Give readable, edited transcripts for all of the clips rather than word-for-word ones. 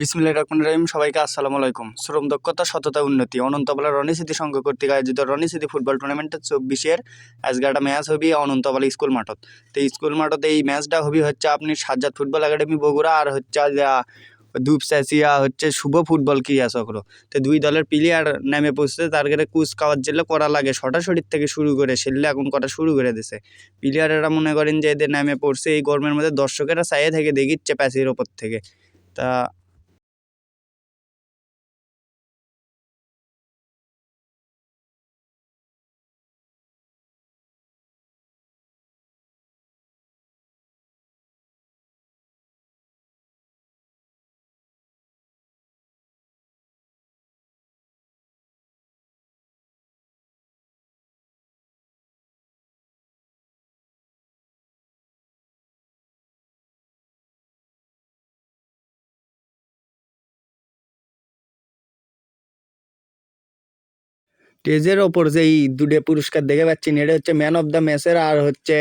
বিসমিল্লাহির রহমানির রহিম। সবাইকে আসসালামু আলাইকুম। শ্রম দক্ষতা, সততা, উন্নতি অনন্তপালা রনি স্মৃতি সংঘ কর্তৃক আয়োজিত রনি স্মৃতি ফুটবল টুর্নামেন্টের 24-এর আজকে একটা ম্যাচ হবি অনন্তপালা স্কুল মাঠত। তো স্কুল মাঠত এই ম্যাচটা হবি হচ্ছে আপনি সাজ্জাদ ফুটবল একাডেমি বগুড়া আর হচ্ছে দুপচাচিয়া হচ্ছে শুভ ফুটবল ক্রীড়া চক্র। তো দুই দলের প্লেয়ার নেমে পড়ছে, তার কুচ কাওয়ার জেলে করা লাগে সরাসরি থেকে শুরু করে সেললে এখন করা শুরু করে দিছে। প্লেয়ারেরা মনে করেন যে এদের নেমে পড়ছে এই গরমের মধ্যে, দর্শকেরা চাইয়ে থেকে দেখিচ্ছে প্যাচের ওপর থেকে। তা স্টেজের ওপর যেই দুটো পুরস্কার দেখে পাচ্ছেন, এটা হচ্ছে ম্যান অফ দ্য ম্যাচের, আর হচ্ছে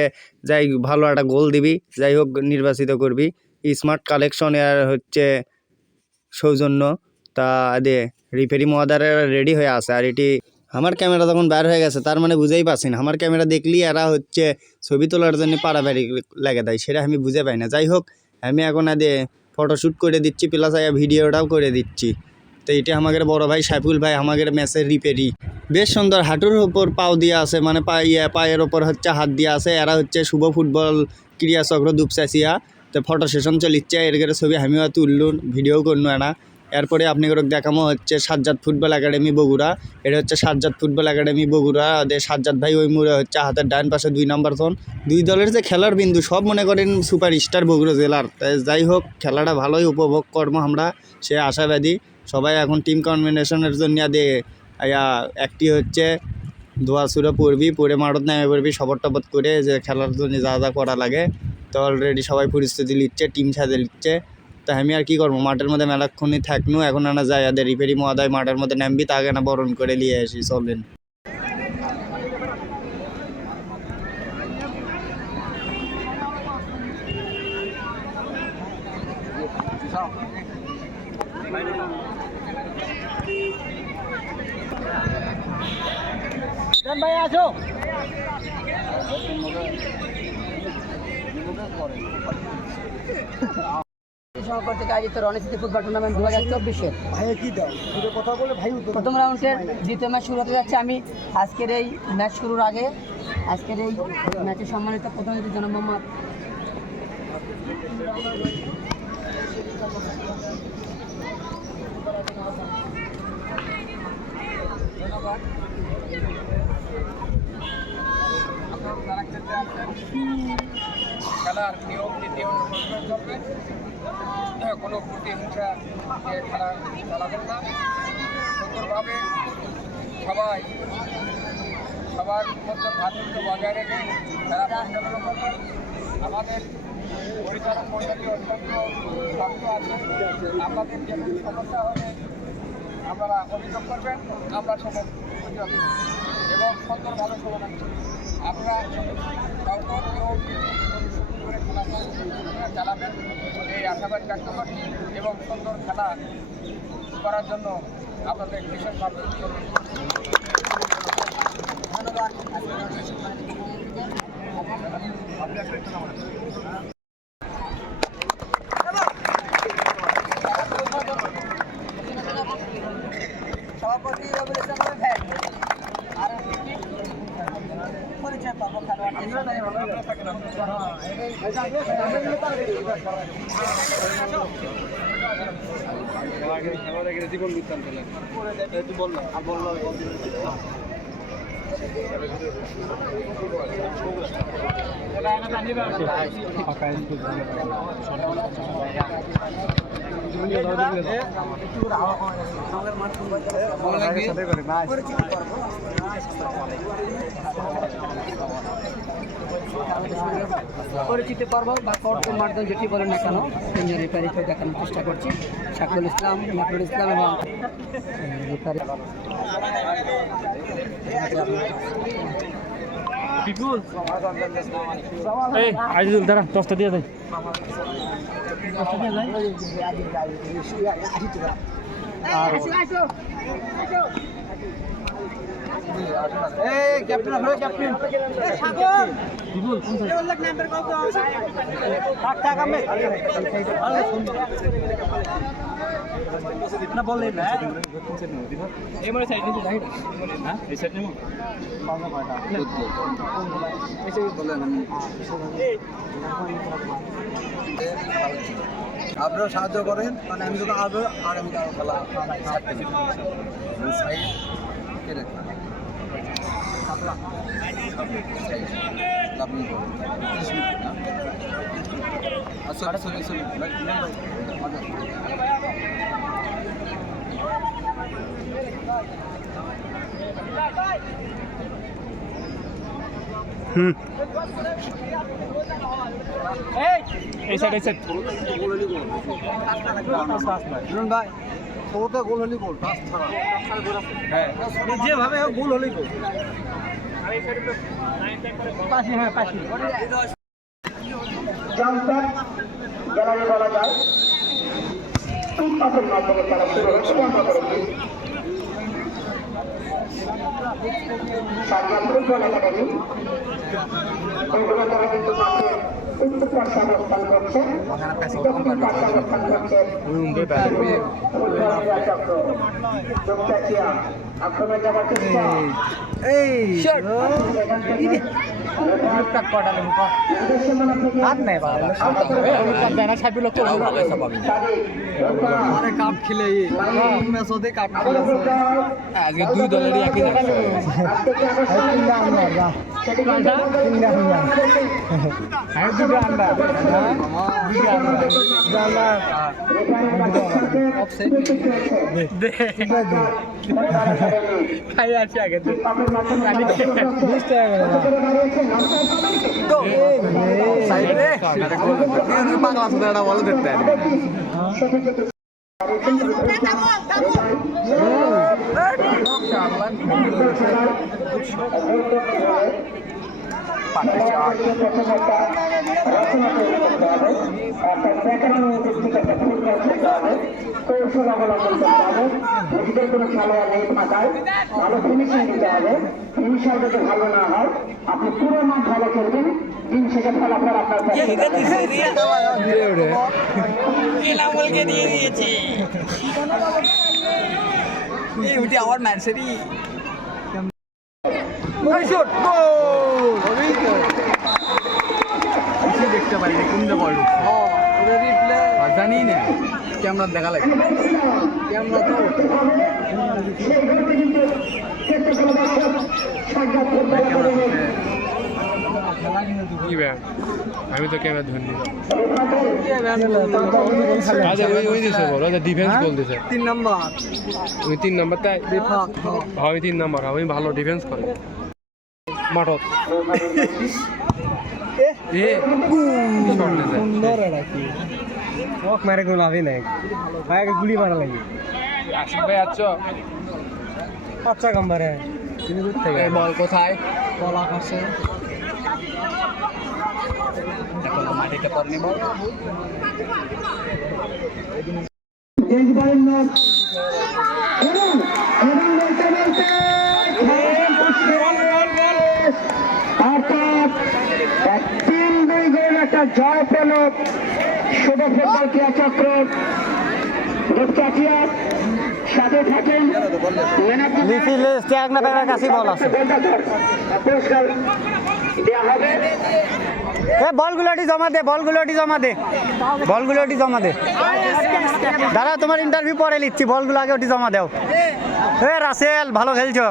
যাই ভালো একটা গোল দিবি, যাই হোক নির্বাচিত করবি স্মার্ট কালেকশন, আর হচ্ছে সৌজন্য। তা দে রিফারি মহোদয়রা রেডি হয়ে আছে। আর এটি আমার ক্যামেরা তখন বের হয়ে গেছে, তার মানে বুঝেই পাচ্ছেন আমার ক্যামেরা দেখলি এরা হচ্ছে ছবি তোলার জন্য পাড়াপাড়ি লেগে দেয়, সেটা আমি বুঝে পাই না। যাই হোক আমি এখন ফটোশ্যুট করে দিচ্ছি, প্লাস ভিডিওটাও করে দিচ্ছি। তো এটা আমাদের বড় ভাই সাইফুল ভাই আমাদের ম্যাচের রিপেরি বেশ সুন্দর হাঁটুর উপর পাও দিয়ে আছে, মানে পায়ের ওপর হচ্ছে হাত দিয়ে আছে। এরা হচ্ছে শুভ ফুটবল ক্রীড়া চক্র দুপচাচিয়া। তো ফটো সেশন চলিচ্ছে, এর ছবি আমিও তুললুন, ভিডিও করলু না। এরপরে আপনাদের দেখামো হচ্ছে সাজ্জাদ ফুটবল একাডেমি বগুড়া। এটা হচ্ছে সাজ্জাদ ফুটবল একাডেমি বগুড়া। ওদের সাজ্জাদ ভাই ওই মুড়ে হচ্ছে হাতের ডান পাশে 2 নম্বর জোন। দুই দলের যে খেলার বিন্দু সব মনে করেন সুপার স্টার বগুড়া জেলার। যাই হোক খেলাটা ভালোই উপভোগ করবো আমরা, সে আশাবাদী। সবাই এখন টিম কম্বিনেশনের জন্য একটি হচ্ছে দোয়া সুরে পড়বি, পড়ে মাঠত নেমে পড়বি সবর টপট করে, যে খেলার জন্য যা যা করা লাগে। তো অলরেডি সবাই পরিস্থিতি নিচ্ছে, টিম সাজে নিচ্ছে। তো আমি আর কি করবো, মাঠের মধ্যে মেলাক্ষণই থাকনু। এখন আনা যায় এদের রিফারি মহোদয় মাঠের মধ্যে নামবি, তাকে না বরণ করে নিয়ে আসি, চলেন। ভাই আসো। থেকে আয়োজিত রনি স্মৃতি ফুটবল টুর্নামেন্ট 2024-এর প্রথম রাউন্ডের দ্বিতীয় ম্যাচ শুরু হতে যাচ্ছে। আমি আজকের এই ম্যাচ শুরুর আগে আজকের এই ম্যাচে সম্মানিত প্রতিনিধি জনাব মোহাম্মদ খেলার নিয়ম নীতি অনুসরণ করবেন, কোনো প্রতিহিংসা খেলা চালাবেন না। সুন্দরভাবে সবার মধ্যে ভাতৃত্ব বজায় রেখে খেলা পরিচালনা করবেন। আমাদের পরিচালক মণ্ডলী অত্যন্ত শক্ত আছে, আপনাদের যে সমস্যা হবে আপনারা অভিযোগ করবেন, আমরা সমাধান এবং সুন্দরভাবে সমাধান করব। আপনারা করে খেলাটা চালাবেন এই আশাবাদ ব্যক্ত করছি এবং সুন্দর খেলা করার জন্য আপনাদের বিশেষভাবে ধন্যবাদ। সভাপতি রবিউল ইসলাম ভ্যাট আর পরিচয় পাবো খেলোয়াড় জীবন বৃত্তান্ত বললাম পরিচিতি পর্ব বা কোর্টের মাধ্যমে যেটি বলেন না কেন সিনিয়র রেফারিকে দেখানোর চেষ্টা করছি। শাকুল ইসলাম, নাকুল ইসলাম এবং রেফারি এই আজিজুল দাঁড়া দশটা দিয়ে দেয় না বললেন না এই মানে সাইড নিতে যাই না এই সাইড নেব আপনারা সাহায্য করেন মানে আমি যখন আসবো আগামীকাল খেলা সাইড কেটে আচ্ছা এই সাইড এই সাইড ভাই ওটা গোল হলি গোল টাচ ছাড়া হ্যাঁ যেভাবে হোক গোল হলি গোল পাশে হ্যাঁ পাশে জাম্পার গ্যালারি বলা যায় তিন পাশের মাধ্যমে খেলা শুরু হচ্ছে আমরা করেছি সারদা ফুটবল একাডেমি এগুলো তারা কিন্তু মাঠে উত্তর পাশে অবস্থান করছে দক্ষিণ পাশে অবস্থান করছে চক্র যোগচাচিয়া আক্রমণে যাবার চেষ্টা কাপ খেলে ম্যাচ ওদের কাপ খেলে আজকে দুই দলেরই একই খাই আছে আগে বাংলা শুধু বলে দেখতে কৌশল অবলম্বন করতে হবে নিজেদের কোনো খেলোয়াড় নেই মাথায় ভালো ফিনিশিং দিতে হবে ফিনিশার যদি ভালো না হয় আপনি পুরো মাঠ ভালো খেলবেন দিন শেষে ফলাফল আপনার আমার ম্যাচেরই দেখতে পারি কুন্দে বল জানি না ক্যামেরা দেখা লাগে ক্যামেরা তো কি ব্যাগ আমি তো ক্যামেরা ধরনি ওই দিছে বল ডিফেন্স গোল দিছে 3 নাম্বার তুমি 3 নাম্বার তাই আমি 3 নাম্বার আমি ভালো ডিফেন্স করি মাঠত সুন্দর এটা কি ওক মারে কোনো লাভই নাই ভাইকে গুলি মারা লাগে আসিফ ভাই আছো বাচ্চা কাম্বারে তিনি দূর থেকে বল কোথায় বল আকাশে দেখো মাটিতে পড়নি বল জয় পেল শুভ ফুটবল ক্রীড়া চক্র দুপচাচিয়া সাথে থাকেন পুরস্কার দেওয়া হবে বলগুলোটি জমা দে বলগুলোটি জমা দে বলগুলোটি জমা দে দাদা তোমার ইন্টারভিউ পরে নিচ্ছি বলগুলো আগে ওটি জমা দাও হে রাসেল ভালো খেলছো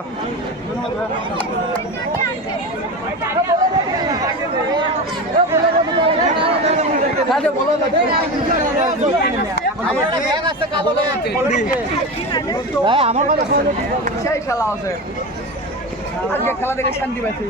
আমার কথা সেই খেলা আছে আজকে খেলা দেখে শান্তি পাচ্ছি